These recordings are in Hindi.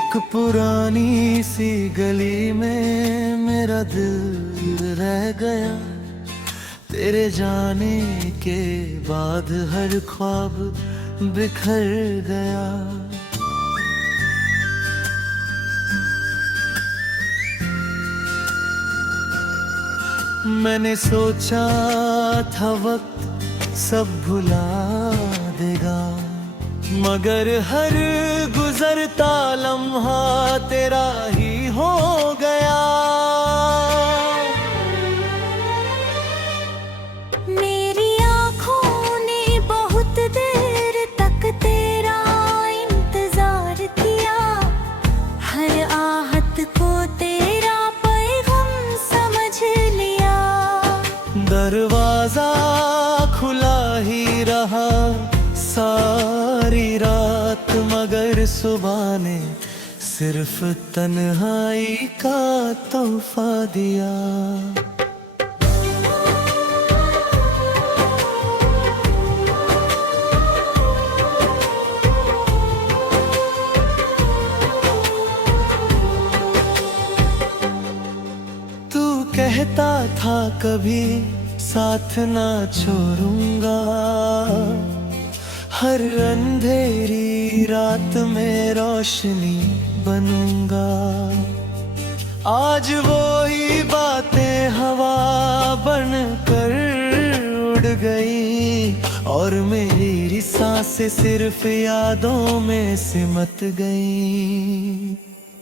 एक पुरानी सी गली में मेरा दिल रह गया, तेरे जाने के बाद हर ख्वाब बिखर गया। मैंने सोचा था वक्त सब भुला देगा, मगर हर गुजरता लम्हा तेरा ही हो गया। मेरी आँखों ने बहुत देर तक तेरा इंतजार किया, हर आहट को तेरा पैगाम समझ लिया। दरवाजा खुला ही रहा सारी रात, मगर सुबह ने सिर्फ तन्हाई का तोहफा दिया। तू कहता था कभी साथ ना छोड़ूंगा, हर अंधेरी रात में रोशनी बनूंगा। आज वो ही बातें हवा बनकर उड़ गई, और मेरी सांसें सिर्फ यादों में सिमट गई।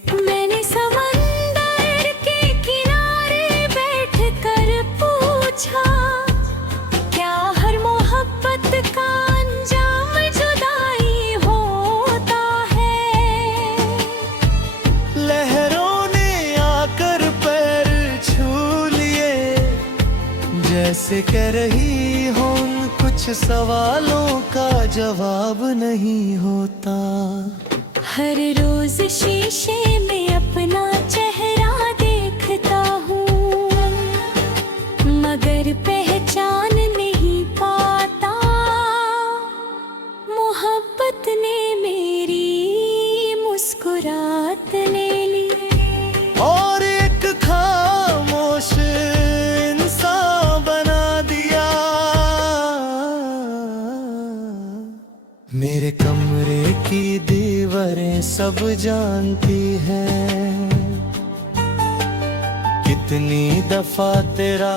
मैंने समंदर के किनारे बैठकर पूछा, क्या हर मोहब्बत का जैसे कह रही हो कुछ सवालों का जवाब नहीं होता। हर रोज शीशे में अपना चेहरा देखता हूँ, मगर पहचान नहीं पाता। मोहब्बत ने मेरी मुस्कुराहट ले ली, और एक खामोश मेरे कमरे की दीवारें सब जानती हैं, कितनी दफा तेरा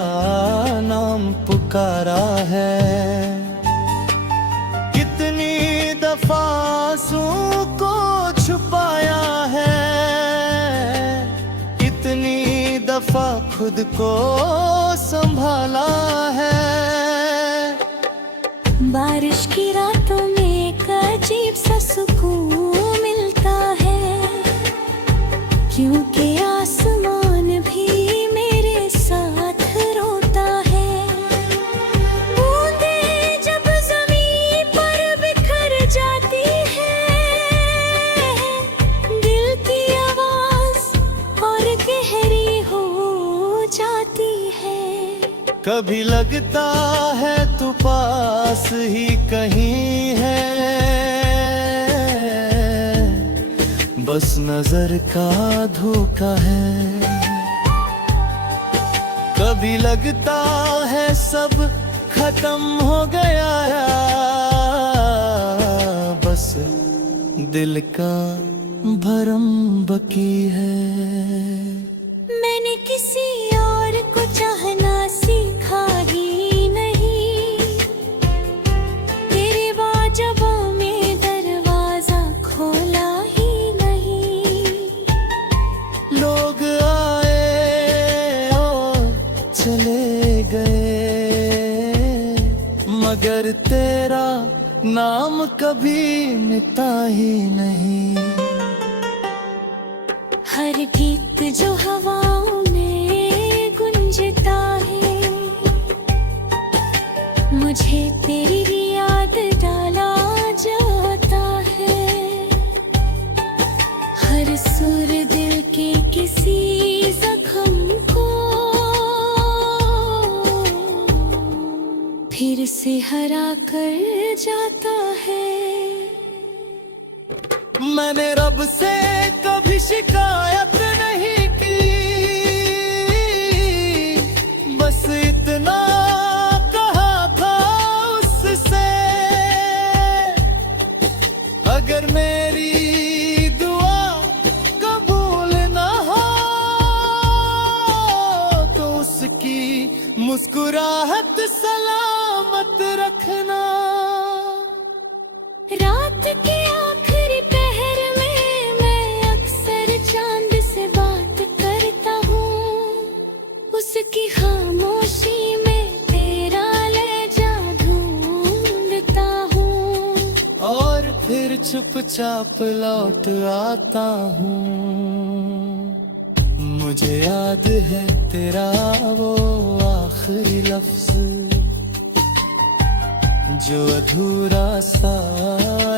नाम पुकारा है, कितनी दफा आंसू को छुपाया है, कितनी दफा खुद को संभाला है। बारिश की रातों में अजीब सा सुकून मिलता है, क्योंकि आसमान भी मेरे साथ रोता है। बूंदें जब ज़मीन पर बिखर जाती है, दिल की आवाज़ और गहरी हो जाती है। कभी लगता है तू पास ही कहीं है, बस नजर का धोखा है। कभी लगता है सब खत्म हो गया, बस दिल का भरम बाकी है। मैंने किसी और को चाहना सीखा ही नहीं, तेरे वाजबों में दरवाजा खोला ही नहीं। लोग आए और चले गए, मगर तेरा नाम कभी मिटा ही नहीं। हर गीत जो हवाओं में गुंजता है, मुझे तेरी याद डाला जाता है। हर सुर दिल के किसी जख्म को फिर से हरा कर जाता है। मैंने रब से कभी राहत सलामत रखना। रात के आखिरी पहर में मैं अक्सर चांद से बात करता हूँ, उसकी खामोशी में तेरा लहजा ढूंढता हूँ, और फिर चुपचाप लौट आता हूँ। मुझे याद है तेरा वो आखिरी लफ्ज जो अधूरा सा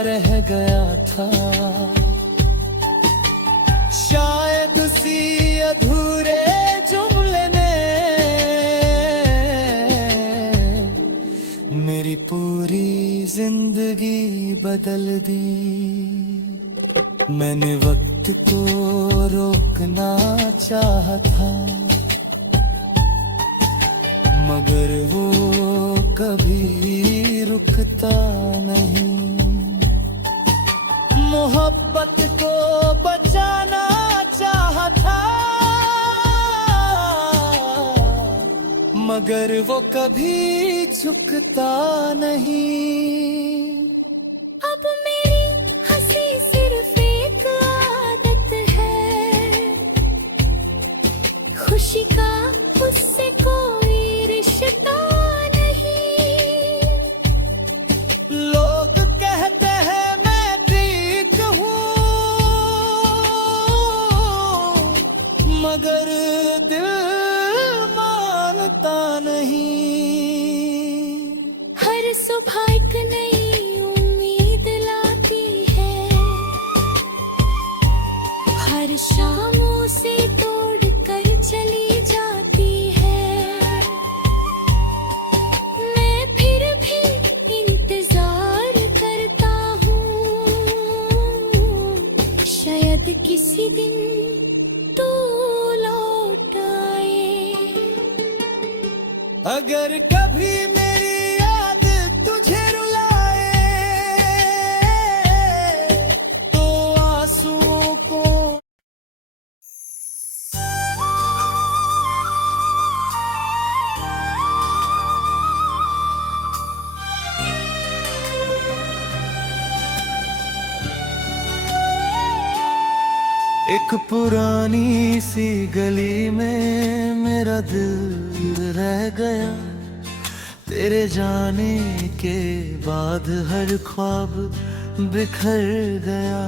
रह गया था। शायद उसी अधूरे जुमले ने मेरी पूरी जिंदगी बदल दी। मैंने वक्त को रोकना चाहा था, मगर वो कभी रुकता नहीं। मोहब्बत को बचाना चाहा था, मगर वो कभी झुकता नहीं। अब मेरी हंसी सिर्फ एक आदत है, खुशी का उससे कोई रिश्ता नहीं। लोग कहते हैं मैं ठीक हूँ, मगर दिल मानता नहीं। हर सुबह एक नई उम्मीद लाती है, हर शाम उसे तोड़ कर चली जाती है। मैं फिर भी इंतजार करता हूँ, शायद किसी दिन तू लौट आए। अगर कभी मेरी याद तुझे रुलाए, तो आंसुओं को एक पुरानी सी गली में मेरा दिल रह गया। तेरे जाने के बाद हर ख्वाब बिखर गया।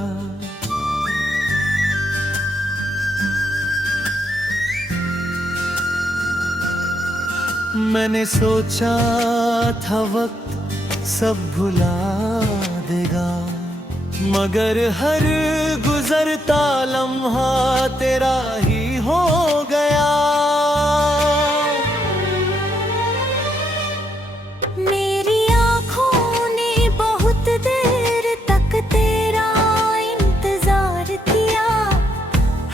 मैंने सोचा था वक्त सब भुला देगा, मगर हर गुजरता लम्हा तेरा ही हो गया। मेरी आँखों ने बहुत देर तक तेरा इंतजार किया,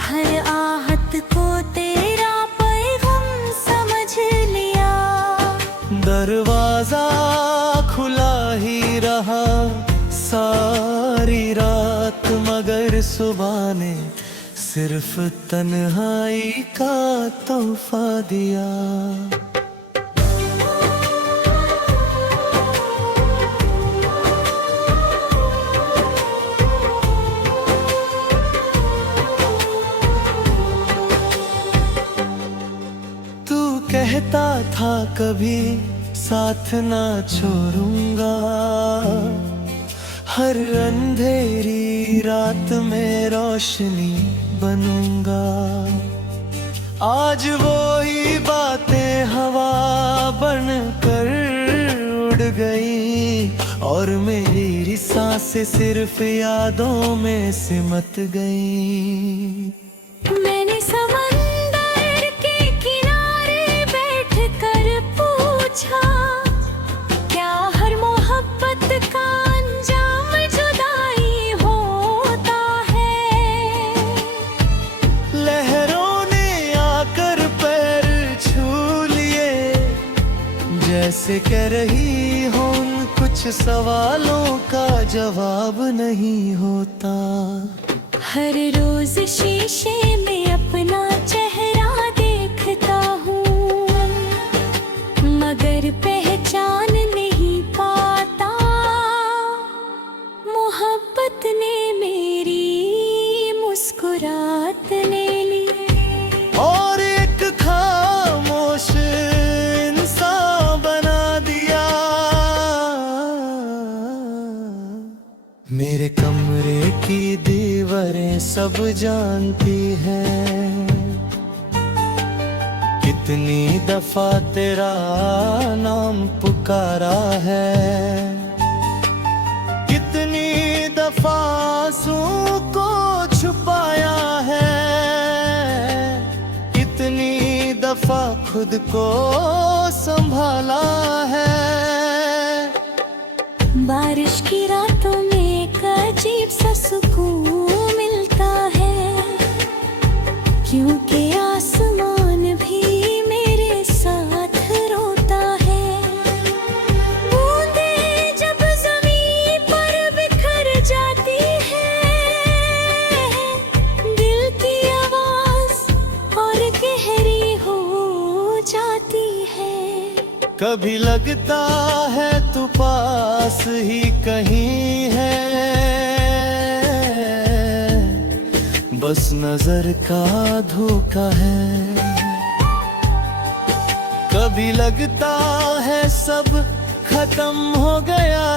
हर आहट को तेरा पैगाम समझ लिया। दरवाजा खुला ही रहा सारी रात, मगर सुबह ने सिर्फ तन्हाई का तोहफा दिया। तू कहता था कभी साथ ना छोड़ूंगा, हर अंधेरी रात में रोशनी बनूंगा। आज वो ही बातें हवा बनकर उड़ गई, और मेरी सांसें सिर्फ यादों में सिमट गई। मैंने समंदर के किनारे बैठकर पूछा, क्या हर मोहब्बत का अंजाम जुदाई होता है? लहरों ने आकर पैर छू लिए, जैसे कह रही हो कुछ सवालों का जवाब नहीं होता। हर रोज शीशे में अपना चेहरा देखता हूँ, रात ले ली। और एक खामोश इंसान बना दिया। मेरे कमरे की दीवारें सब जानती हैं कितनी दफा तेरा नाम पुकारा है, कितनी दफा आंसू को छुपाया है, कितनी दफा खुद को संभाला है। बारिश की रातों में एक अजीब सा सुकून मिलता है, क्योंकि आसमान भी मेरे साथ रोता है। बूंदें जब ज़मीन पर बिखर जाती है, दिल की आवाज़ और गहरी हो जाती है। कभी लगता है तू पास ही कहीं है, बस नजर का धोखा है। कभी लगता है सब खत्म हो गया,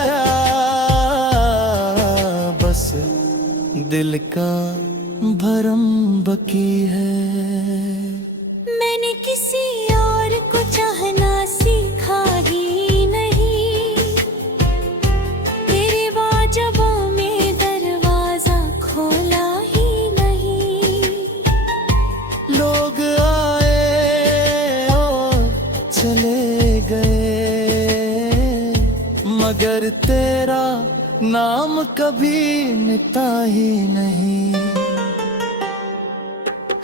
बस दिल का भरम बाकी है। मैंने किसी और को चाहना सीखा ही नहीं, तेरे वाजबों में दरवाजा खोला ही नहीं। लोग आए और चले गए, मगर तेरा नाम कभी मिटा ही नहीं।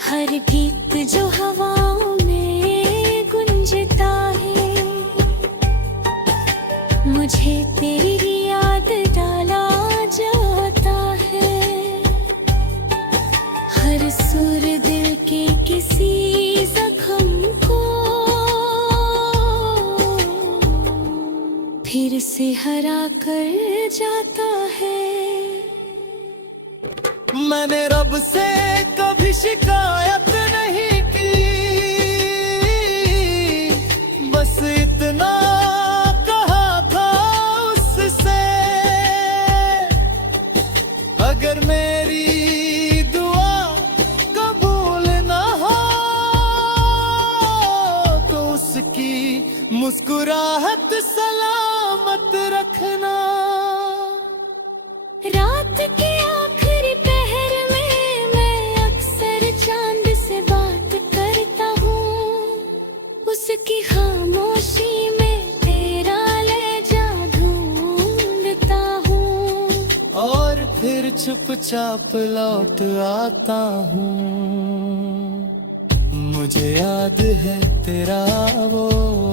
हर गीत जो हवाओं में गुंजता है, मुझे तेरी याद डाला जाता है। हर सुर दिल के किसी जख्म को फिर से हरा कर जाता है। मैंने रब से कभी शिकायत नहीं की, बस इतना कहा था उससे, अगर मेरी दुआ कबूल ना हो तो उसकी मुस्कुराहट सलामत रखना। रात के आखिरी पहर में मैं अक्सर चांद से बात करता हूँ, उसकी खामोशी में तेरा लहजा ढूंढता हूँ, और फिर चुपचाप लौट आता हूँ। मुझे याद है तेरा वो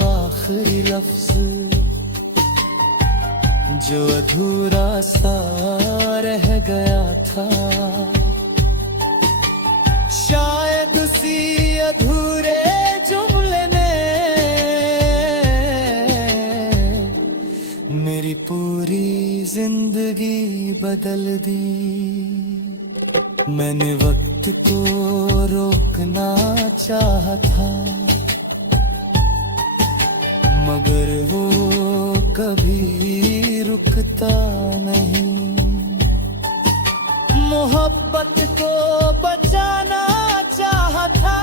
आखिरी लफ्ज जो अधूरा सा रह गया था, शायद उसी अधूरे जुमले ने मेरी पूरी जिंदगी बदल दी। मैंने वक्त को रोकना चाहा था, मगर वो कभी रुकता नहीं। मोहब्बत को बचाना चाहा था,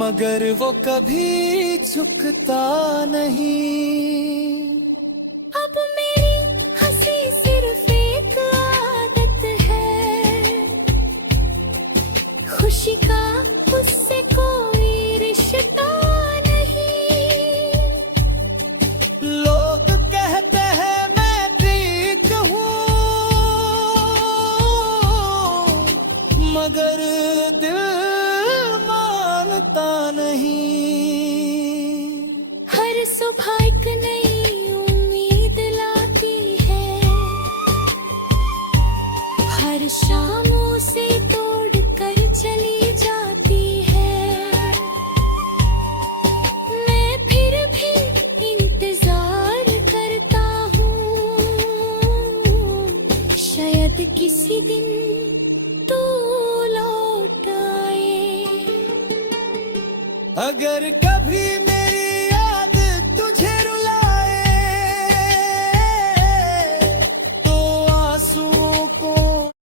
मगर वो कभी झुकता नहीं। अब मेरी हंसी सिर्फ एक आदत है, खुशी का उससे कोई रिश्ता नहीं। लोग कहते हैं मैं ठीक हूँ, मगर दिल मानता नहीं। हर सुबह एक नई उम्मीद लाती है, हर शाम उसे तोड़ कर चली जाती है। मैं फिर भी इंतजार करता हूँ, शायद शायद किसी दिन तू लौट आए। अगर कभी